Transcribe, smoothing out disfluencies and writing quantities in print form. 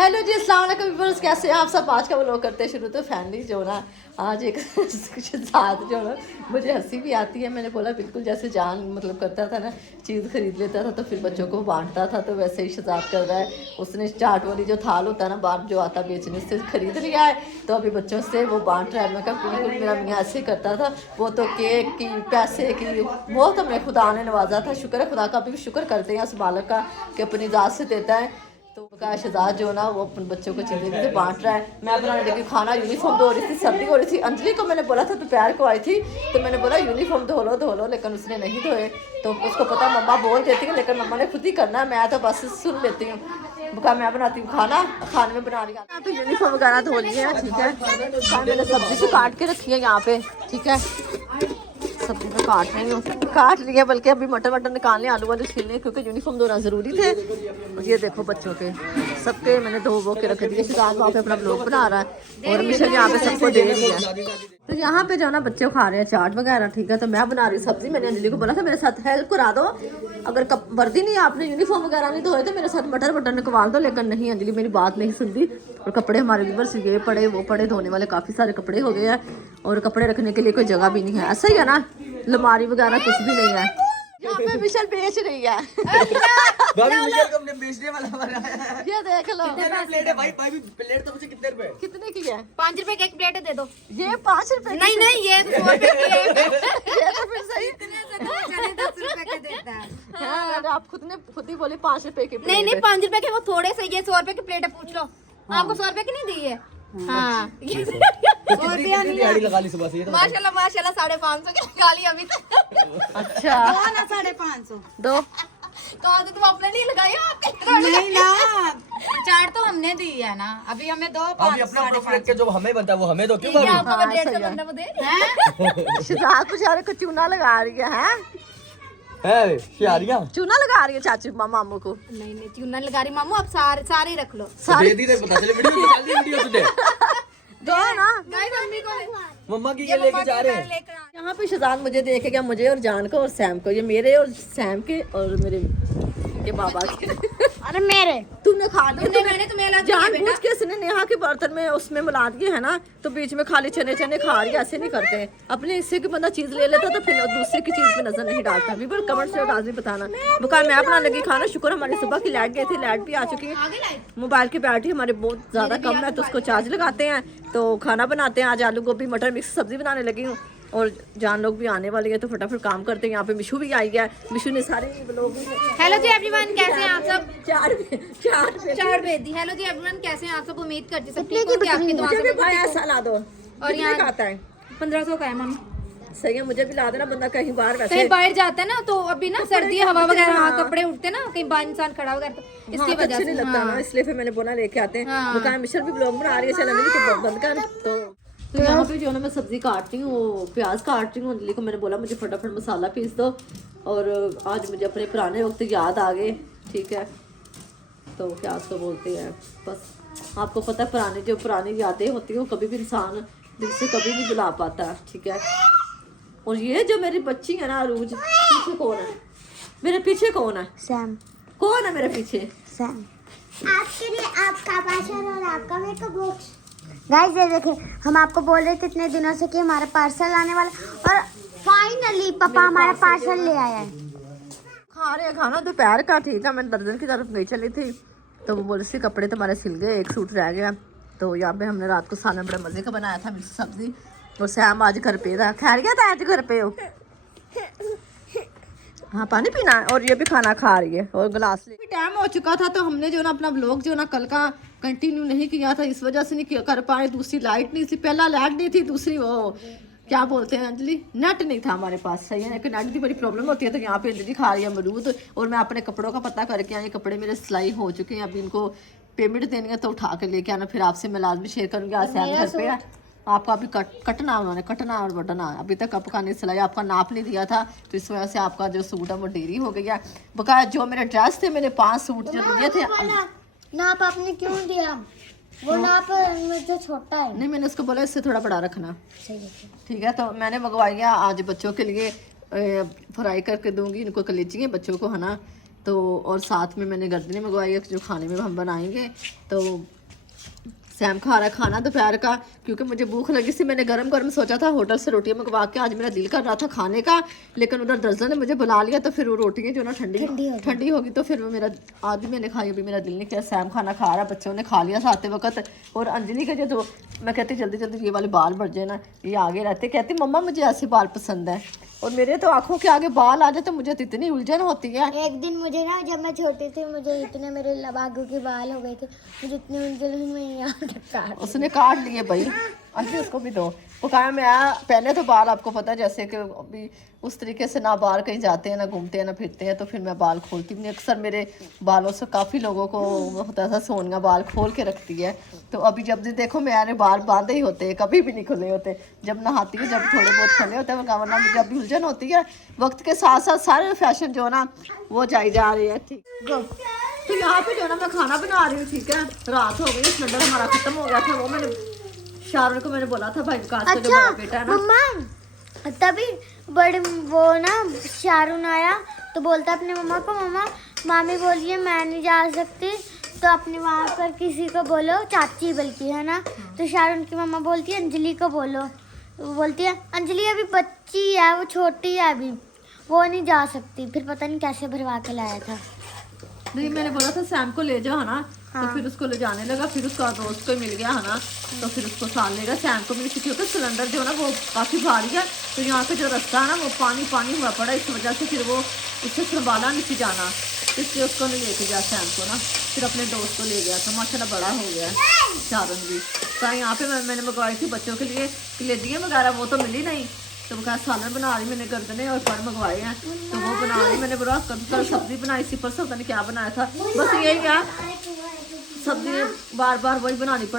Hello जी, अस्सलाम वालेकुम viewers, कैसे हैं आप सब। आज का व्लॉग करते हैं शुरू। तो फैमिली जो ना आज एक साथ जो ना मुझे हंसी भी आती है। मैंने बोला बिल्कुल जैसे जान मतलब करता था ना, चीज़ खरीद लेता था तो फिर बच्चों को बांटता था, तो वैसे ही शहजाद कर रहा है। उसने चाट वाली जो थाल होता है ना बाहर जो आता बेचने, उससे खरीद लिया है तो अभी बच्चों से वो बांट रहा है। मैं कहा बिल्कुल मेरा मियाँ ऐसे ही करता था। वो तो केक की, पैसे की, वो तो हमें खुदा ने नवाजा था। शुक्र है खुदा का, अभी भी शुक्र करते हैं उस मालिक का कि अपनी ज़ात से देता है। तो का शहजाद जो ना वो अपने बच्चों को चीज़ें भी बांट रहा है। मैं बनाने लगी खाना, यूनिफॉर्म धो रही थी, सर्दी हो रही थी। अंजलि को मैंने बोला था दोपहर को आई थी तो मैंने बोला यूनिफॉर्म धो लो, लेकिन उसने नहीं धोए। तो उसको पता मम्मा बोल देती है, लेकिन मम्मा ने खुद ही करना है, मैं तो बस सुन लेती हूँ। बुका मैं बनाती हूँ खाना, खाने में बना रही हूँ। यहाँ पे यूनिफॉर्म वगैरह धो ली है, ठीक है। मैंने सब्जी भी काट के रखी है यहाँ पे, ठीक है। सब्जी तो काट रही हूँ, काट लिया, बल्कि अभी मटर निकालने, आलू वालू छीलने, क्योंकि यूनिफॉर्म धोना ज़रूरी थे। और ये देखो बच्चों के सबके मैंने धो वो के रख दिए। शहजाद वहाँ पे अपना ब्लॉग बना रहा है और मिशन यहाँ पे सबको दे रही है। तो यहाँ पे जो ना बच्चे खा रहे हैं चाट वगैरह, ठीक है। तो मैं बना रही हूँ सब्जी। मैंने अंजलि को बोला था मेरे साथ हेल्प करा दो, अगर वर्दी नहीं आपने यूनिफॉर्म वगैरह नहीं धोए तो मेरे साथ मटर निकलवा दो, लेकिन नहीं, अंजलि मेरी बात नहीं सुनती। और कपड़े हमारे व्यूअर्स ये पड़े वो पड़े, धोने वाले काफ़ी सारे कपड़े हो गए हैं और कपड़े रखने के लिए कोई जगह भी नहीं है। ऐसा ही है ना, अलमारी वगैरह कुछ भी नहीं है। यहाँ पे मिशेल बेच रही है। मिशेल को हमने बेचने वाला बनाया है। ये देख लो कितने प्लेट है भाई? भाई प्लेट तो मुझे कितने रुपए? कितने की है? 5 रुपए की एक प्लेट दे दो। ये 5 रुपए? नहीं नहीं, ये 100 रुपए की है। ये तो फिर सही। चने 10 रुपए का देता है। हाँ, आप खुद ही बोली 5 रुपए की। नहीं नहीं, 5 रुपए के वो थोड़े से, ये 100 रुपए की प्लेट है, पूछ लो। आपको 100 रुपए की नहीं दी है? हाँ। दिहाड़ी लगा ली सुबह से ये तो। माशाल्लाह माशाल्लाह, 550 की लगा ली अभी तक। अच्छा ना 550 दो कहा तो तुम अपने नहीं लगाई आपके? नहीं ना, चाट तो हमने दी है ना, अभी हमें दो। अभी अपना प्रूफ रख के जो हमें बनता है वो हमें दो, क्यों ये भाभी? आपको हाँ, 150 सही है। बंदा वो दे रही है। शहजाद बेचारे को चूना लगा रही है। है शियारियां चूना लगा रही है चाचू मामू को। नहीं नहीं, चूना लगा रही मामू, अब सारे सारे रख लो। दे दी रे, पता चले वीडियो निकाल दी वीडियो तुझे। दो ना, मम्मी को मम्मा की ये लेके जा रहे हैं। लेकर आ। यहाँ पे शहजाद मुझे देखेगा, मुझे और जान को और सैम को। ये मेरे और सैम के और मेरे के बाबा के। अरे मेरे तुमने खा लिया? मैंने तुम्हें अलग जान बूझ के इसने नेहा के बर्तन में उसमें मिला दिए है ना, तो बीच में खाली चने खा रही है। ऐसे नहीं करते हैं। अपने हिस्से की बंदा चीज ले लेता तो फिर दूसरे की चीज पे नजर नहीं डालता। भी पर कमेंट से लाजमी बताना। बुखार मैं अपना लगी खाना। शुक्र हमारी सुबह की लाइट गई थी, लाइट भी आ चुकी है। मोबाइल की बैटरी हमारे बहुत ज्यादा कम है, तो उसको चार्ज लगाते हैं तो खाना बनाते हैं। आज आलू गोभी मटर मिक्स सब्जी बनाने लगी हूँ और जान लोग भी आने वाले हैं, तो फटाफट काम करते हैं। यहाँ पे मिशू भी आई है, मिशू ने सारे लोग। हेलो जी एवरीवन, कैसे हैं आप सब? चार बेदी। हेलो जी एवरीवन, कैसे हैं आप सब? उम्मीद करती सब ठीक होंगे, आपकी दुआ से। भाई ऐसा ला दो। और यहाँ का आता है 1500 का है मम्मी। सही है, मुझे भी ला देना। बंदा कहीं बाहर कहीं वैसे बाहर जाता है ना, तो अभी ना सर्दी है, हवा वगैरह, हाँ कपड़े उठते ना, कहीं बाहर इंसान खड़ा वगैरह, तो इसकी वजह अच्छे से नहीं लगता ना, इसलिए फिर मैंने बोला लेके आते हैं। दुकान मिशर भी ब्लॉग बना रही है, चलो नहीं तो बंद कर। तो यहाँ पे जो ना मैं सब्जी काट रही हूँ, प्याज काट रही हूँ। अंजलि को मैंने बोला मुझे फटाफट मसाला पीस दो, और आज मुझे अपने पुराने वक्त याद आ गए, ठीक है। तो क्या उसको बोलते हैं, बस आपको पता है पुरानी यादें होती हैं, कभी भी इंसान दिल से कभी नहीं भुला पाता, ठीक है। और ये जो मेरी बच्ची है ना अरूज, पीछे कौन है मेरे पीछे? कौन है? सैम। कौन है मेरे पीछे? सैम। आपके लिए आपका पार्सल और आपका मेकअप बॉक्स। गाइस ये देखिए, हम आपको बोल रहे थे इतने दिनों से कि हमारा पार्सल आने वाला, और फाइनली पापा हमारा पार्सल ले आया है। खा रहे हैं खाना दोपहर का, ठीक है। मैं दर्जन की तरफ गई चली थी, तो वो बोले सी कपड़े तुम्हारे सिल गए, एक सूट रह गया। तो यहाँ पे हमने रात को सालन बड़े मज़े का बनाया था, मिक्स सब्जी। और सैम आज घर पे था। खैरियत है आज घर पे हो? हाँ, पानी पीना है। और ये भी खाना खा रही है और गिलास ले। टाइम हो चुका था, तो हमने जो ना अपना व्लॉग जो ना कल का कंटिन्यू नहीं किया था, इस वजह से नहीं कर पाए। दूसरी लाइट नहीं थी, पहला लाइट नहीं थी, दूसरी वो क्या बोलते हैं अंजलि, नेट नहीं था हमारे पास, सही है। नेट की बड़ी प्रॉब्लम होती है। तो यहाँ पे अंजलि खा रही है अमरूद, और मैं अपने कपड़ों का पता करके आई। कपड़े मेरे सिलाई हो चुके हैं, अभी इनको पेमेंट देनी है, तो उठा के लेके आना। फिर आपसे मैं लाजमी शेयर करूँगी। आज सैम घर पे है, आपका अभी कटना उन्होंने कटना और बटना, अभी तक आपका नहीं सिलाई, आपका नाप नहीं दिया था, तो इस वजह से आपका जो सूट है वो देरी हो गया। बकाया जो मेरे ड्रेस थे, मैंने 5 सूट जो दिए थे। नाप आपने क्यों दिया? वो नाप जो छोटा है। नहीं, मैंने उसको बोला इससे थोड़ा बड़ा रखना, सही है। ठीक है। तो मैंने मंगवाई है आज बच्चों के लिए, फ्राई करके दूंगी इनको, कलेजी हैं बच्चों को, है ना। तो और साथ में मैंने गर्दनें मंगवाई है जो खाने में हम बनाएंगे। तो सैम खा रहा है खाना दोपहर का, क्योंकि मुझे भूख लगी थी। मैंने गरम गरम सोचा था होटल से रोटियां मंगवा के, आज मेरा दिल कर रहा था खाने का, लेकिन उधर दर्जन ने मुझे बुला लिया, तो फिर वो रोटियां जो ना ठंडी होगी तो फिर वो मेरा आधी मैंने खाई, अभी मेरा दिल नहीं किया। सैम खाना खा रहा है, बच्चों ने खा लिया खाते वक्त। और अंजलि के जो मैं कहती जल्दी जल्दी ये वाले बाल बढ़ जाए ना, ये आगे रहते, कहती मम्मा मुझे ऐसे बाल पसंद है। और मेरे तो आंखों के आगे बाल आ जाए तो मुझे तो इतनी उलझन होती है। एक दिन मुझे ना, जब मैं छोटी थी, मुझे इतने मेरे आगू के बाल हो गए थे, मुझे इतने उलझन में यहाँ तक काट उसने काट लिए भाई। अंजलि उसको भी दो। वो कहा मैं पहले तो बाल आपको पता है जैसे कि अभी उस तरीके से ना बाहर कहीं जाते हैं, ना घूमते हैं, ना फिरते हैं, तो फिर मैं बाल खोलती भी नहीं। अक्सर मेरे बालों से काफ़ी लोगों को होता था सोनिया बाल खोल के रखती है। तो अभी जब भी देखो मेरे बाल बांधे ही होते हैं, कभी भी नहीं खुले होते। जब नहाती है जब थोड़े बहुत खुले होते हैं, वरना जब भी उलझन होती है। वक्त के साथ साथ सारे फैशन जो है ना वो जाई जा रहे हैं। ठीक तो यहाँ पे जो है ना मैं खाना बना रही हूँ, ठीक है। रात हो गई, सिलेंडर हमारा खत्म हो गया था। वो मैंने शारून को मैंने बोला था भाई विकास का जो बड़ा बेटा है ना, मम्मा तभी बड़े वो ना शारून आया तो बोलता अपने मम्मा को, मम्मा मामी बोलिए मैं नहीं जा सकती, तो अपने वहाँ पर किसी को बोलो, चाची बल्कि है ना। तो शारून की मम्मा बोलती है अंजलि को बोलो। वो बोलती है अंजलि अभी बच्ची है, वो छोटी है अभी, वो नहीं जा सकती। फिर पता नहीं कैसे भरवा के लाया था। नहीं मैंने बोला था सैम को ले जाओ है ना, तो फिर उसको ले जाने लगा। फिर उसका दोस्त को मिल गया है ना, तो फिर उसको साथ लेगा। सैम को मिली, क्योंकि सिलेंडर जो है ना वो काफ़ी भारी है, तो यहाँ पे जो रास्ता है ना वो पानी पानी हुआ पड़ा, इस वजह से फिर वो उससे संभाला नहीं जाना, इसलिए उसको नहीं लेके गया सैम को ना। फिर अपने दोस्त को ले गया था, माशाल्लाह बड़ा हो गया शारून भी। तो यहाँ पे मैंने मंगवाई थी बच्चों के लिए कलेदियाँ वगैरह, वो तो मिली नहीं। तो वो कहा सालन बना रही, मैंने गर्दने और फल मंगवाए हैं, तो वो बना रही। मैंने बोला कल सब्जी बनाई थी, परसों पता नहीं क्या बनाया था। बस यही है, सब्जी बार बार वही बनानी पड़